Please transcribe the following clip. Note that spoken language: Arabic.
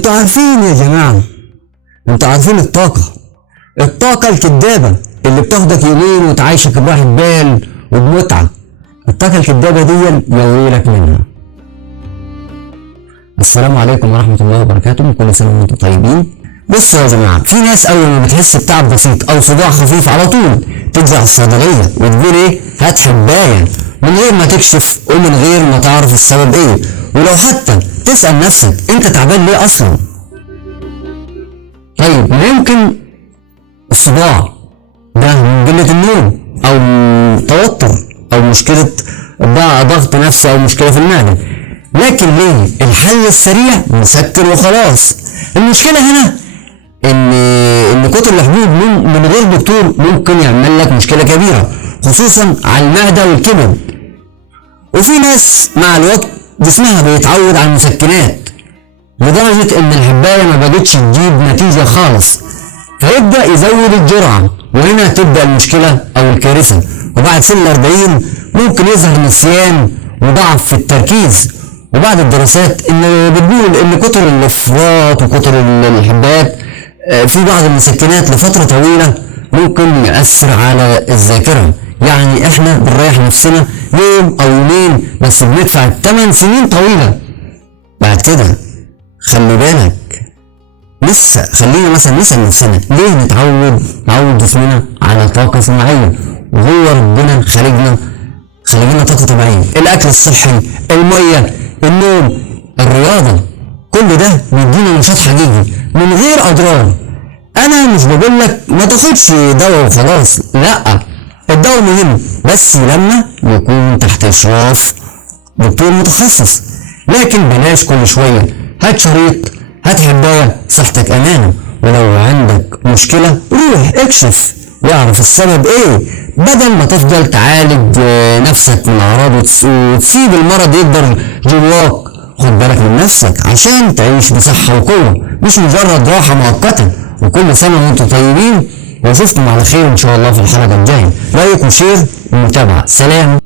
انتوا عارفين يا جماعة، انتوا عارفين الطاقة الكدابة اللي بتاخدك يومين وتعيشك براحة بال وبمتعة. الطاقة الكدابة دي يا ويلك منها. السلام عليكم ورحمة الله وبركاته، كل سنة وانتم طيبين. بصوا يا جماعة، في ناس أول ما بتحس بتعب بسيط أو صداع خفيف على طول تجري على الصيدلية وتقول إيه؟ هات حباية، من غير ما تكشف ومن غير ما تعرف السبب إيه، ولو حتى تسأل نفسك أنت تعبان ليه أصلا. طيب ممكن الصداع ده من قلة النوم أو توتر أو مشكلة ضغط نفسي أو مشكلة في المعدة، لكن ليه؟ الحل السريع مسكن وخلاص. المشكلة هنا ان كتر الحبوب من غير دكتور ممكن يعمل لك مشكلة كبيرة، خصوصا على المعدة والكبد. وفي ناس مع الوقت جسمها بيتعود على المسكنات لدرجة ان الحباية ما بقتش تجيب نتيجة خالص، فيبدأ يزود الجرعة، وهنا تبدأ المشكلة او الكارثة. وبعد سن 40 ممكن يظهر نسيان وضعف في التركيز. وبعد الدراسات اللي بتقول ان كتر الافراط وكتر الحبات في بعض المسكنات لفترة طويلة ممكن يأثر على الذاكرة. يعني احنا بنريح نفسنا يوم او يومين بس بندفع 8 سنين طويلة بعد كده. خلي بالك، خلينا مثلا نسأل نفسنا ليه نعود جسمنا على طاقة صناعية وهو ربنا خلقنا طاقة طبيعية. الأكل الصحي، المية، النوم، الرياضة، كل ده بيدينا نشاط حقيقي من غير أضرار. أنا مش بقول لك ما تاخدش دواء وخلاص، لأ، الدواء مهم بس لما يكون تحت إشراف دكتور متخصص. لكن بلاش كل شوية هات شريط، هات حباية، صحتك أمانة. ولو عندك مشكلة روح اكشف واعرف السبب ايه، بدل ما تفضل تعالج نفسك من الأعراض وتسيب المرض يكبر جواك. خد بالك من نفسك عشان تعيش بصحة وقوة، مش مجرد راحة مؤقتة. وكل سنة وانتم طيبين، واشوفكم على خير ان شاء الله في الحلقة الجاية. لايك وشير ومتابعة. سلام.